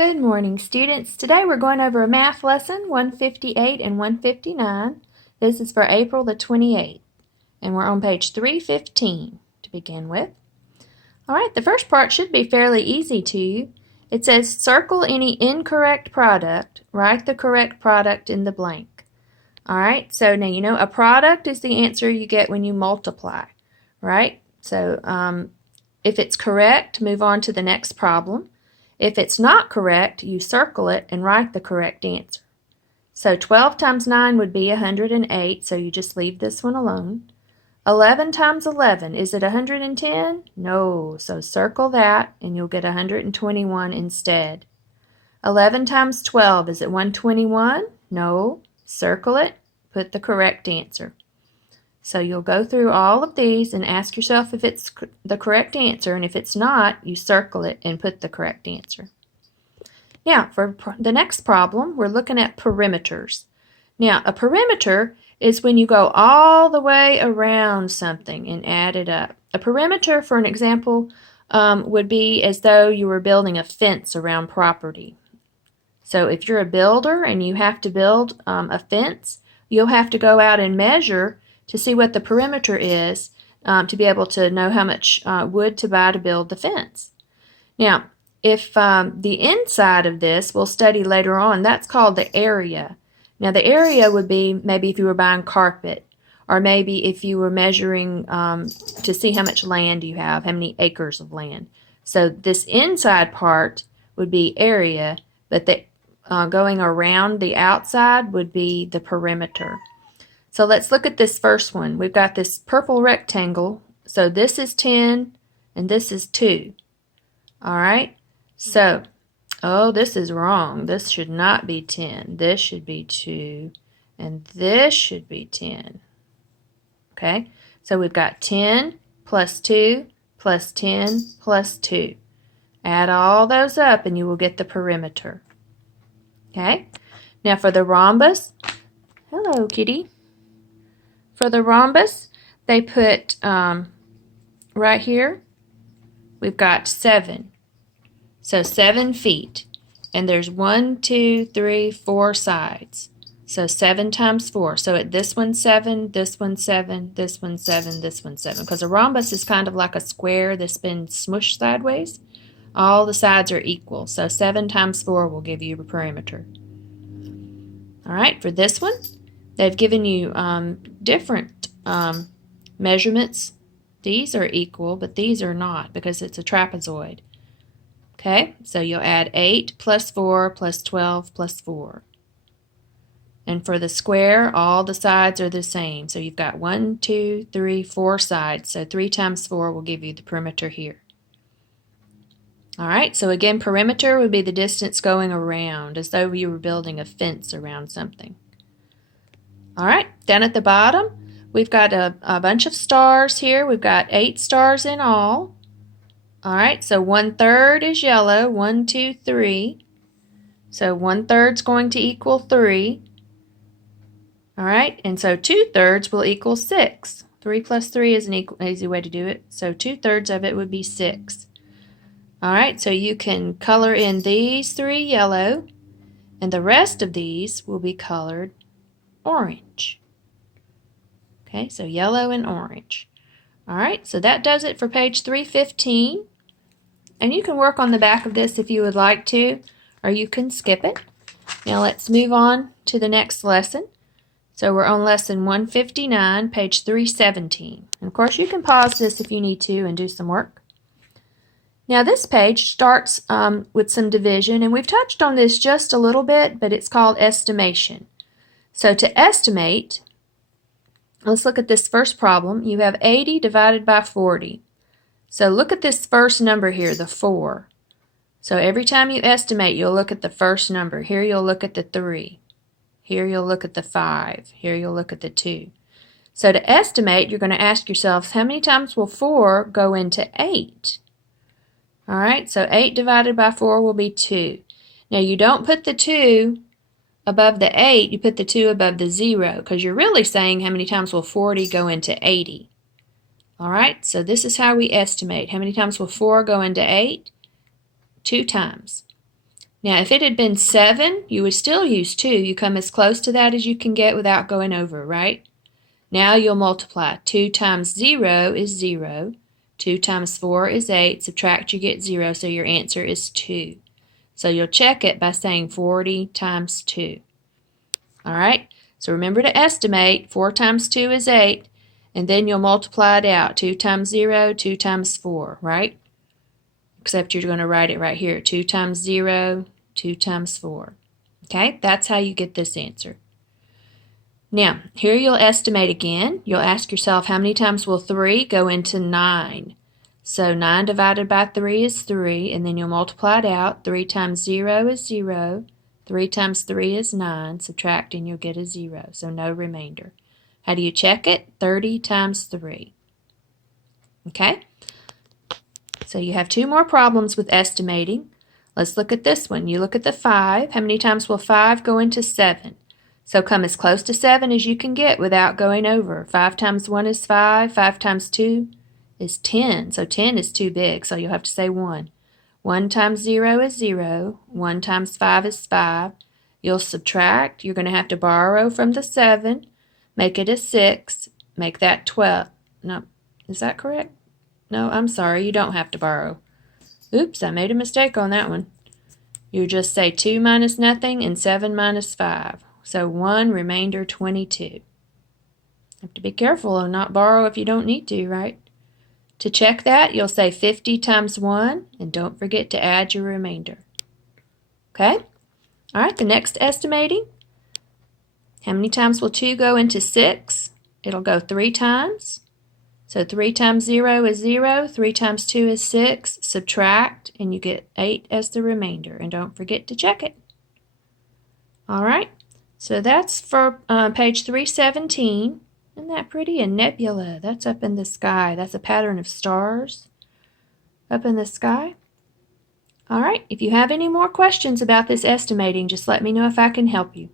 Good morning, students. Today we're going over a math lesson, 158 and 159. This is for April the 28th, and we're on page 315 to begin with. All right, the first part should be fairly easy to you. It says, circle any incorrect product, write the correct product in the blank. All right, so now you know a product is the answer you get when you multiply, right? So if it's correct, move on to the next problem. If it's not correct, you circle it and write the correct answer. So 12 times 9 would be 108, so you just leave this one alone. 11 times 11, is it 110? No, so circle that and you'll get 121 instead. 11 times 12, is it 121? No, circle it, put the correct answer. So you'll go through all of these and ask yourself if it's the correct answer, and if it's not, you circle it and put the correct answer. Now, for the next problem, we're looking at perimeters. Now, a perimeter is when you go all the way around something and add it up. A perimeter, for an example, would be as though you were building a fence around property. So if you're a builder and you have to build a fence, you'll have to go out and measure to see what the perimeter is to be able to know how much wood to buy to build the fence. Now, if the inside of this we'll study later on, that's called the area. Now, the area would be maybe if you were buying carpet, or maybe if you were measuring to see how much land you have, how many acres of land. So this inside part would be area, but the going around the outside would be the perimeter. So let's look at this first one. We've got this purple rectangle. So this is 10 and this is 2. All right. So, oh, this is wrong. This should not be 10. This should be 2 and this should be 10. Okay. So we've got 10 plus 2 plus 10 plus 2. Add all those up and you will get the perimeter. Okay. Now for the rhombus. Hello, kitty. For the rhombus, they put right here, we've got 7. So 7 feet. And there's 1, 2, 3, 4 sides. So 7 times 4. So at this one's 7, this one's 7, this one's 7, this one's 7. Because a rhombus is kind of like a square that's been smushed sideways. All the sides are equal. So 7 times 4 will give you a perimeter. All right, for this one, they've given you different measurements. These are equal, but these are not because it's a trapezoid. Okay, so you'll add 8 plus 4 plus 12 plus 4. And for the square, all the sides are the same. So you've got 1, 2, 3, 4 sides. So 3 times 4 will give you the perimeter here. All right, so again, perimeter would be the distance going around, as though you were building a fence around something. All right, down at the bottom, we've got a bunch of stars here. We've got 8 stars in all. All right, so 1/3 is yellow, 1, 2, 3. So 1/3 is going to equal 3. All right, and so 2/3 will equal 6. 3 plus 3 is an easy way to do it. So 2/3 of it would be 6. All right, so you can color in these 3 yellow, and the rest of these will be colored orange. Okay, so yellow and orange. All right, so that does it for page 315. And you can work on the back of this if you would like to, or you can skip it. Now let's move on to the next lesson. So we're on lesson 159, page 317. And of course, you can pause this if you need to and do some work. Now this page starts with some division, and we've touched on this just a little bit, but it's called estimation. So to estimate, let's look at this first problem. You have 80 divided by 40. So look at this first number here, the 4. So every time you estimate, you'll look at the first number. Here you'll look at the 3. Here you'll look at the 5. Here you'll look at the 2. So to estimate, you're going to ask yourself, how many times will 4 go into 8? All right, so 8 divided by 4 will be 2. Now you don't put the 2 above the 8, you put the 2 above the 0, because you're really saying how many times will 40 go into 80. All right, so this is how we estimate. How many times will 4 go into 8? 2 times. Now, if it had been 7, you would still use 2. You come as close to that as you can get without going over, right? Now you'll multiply. 2 times 0 is 0. 2 times 4 is 8. Subtract, you get 0, so your answer is 2. So you'll check it by saying 40 times 2. All right? So remember to estimate. 4 times 2 is 8. And then you'll multiply it out. 2 times 0, 2 times 4, right? Except you're going to write it right here. 2 times 0, 2 times 4. Okay? That's how you get this answer. Now, here you'll estimate again. You'll ask yourself, how many times will 3 go into 9? So 9 divided by 3 is 3, and then you'll multiply it out. 3 times 0 is 0. 3 times 3 is 9. Subtract, and you'll get a 0, so no remainder. How do you check it? 30 times 3. Okay? So you have 2 more problems with estimating. Let's look at this one. You look at the 5. How many times will 5 go into 7? So come as close to 7 as you can get without going over. 5 times 1 is 5. 5 times 2 is 10. So 10 is too big, so you'll have to say 1. 1 times 0 is 0. 1 times 5 is 5. You'll subtract. You're going to have to borrow from the 7. Make it a 6. Make that 12. No, is that correct? No, I'm sorry. You don't have to borrow. Oops, I made a mistake on that one. You just say 2 minus nothing and 7 minus 5. So 1, remainder 22. You have to be careful and not borrow if you don't need to, right? To check that, you'll say 50 times 1, and don't forget to add your remainder. Okay? All right, the next estimating. How many times will 2 go into 6? It'll go 3 times. So 3 times 0 is 0. 3 times 2 is 6. Subtract, and you get 8 as the remainder. And don't forget to check it. All right. So that's for page 317. Isn't that pretty? A nebula. That's up in the sky. That's a pattern of stars up in the sky. All right. If you have any more questions about this estimating, just let me know if I can help you.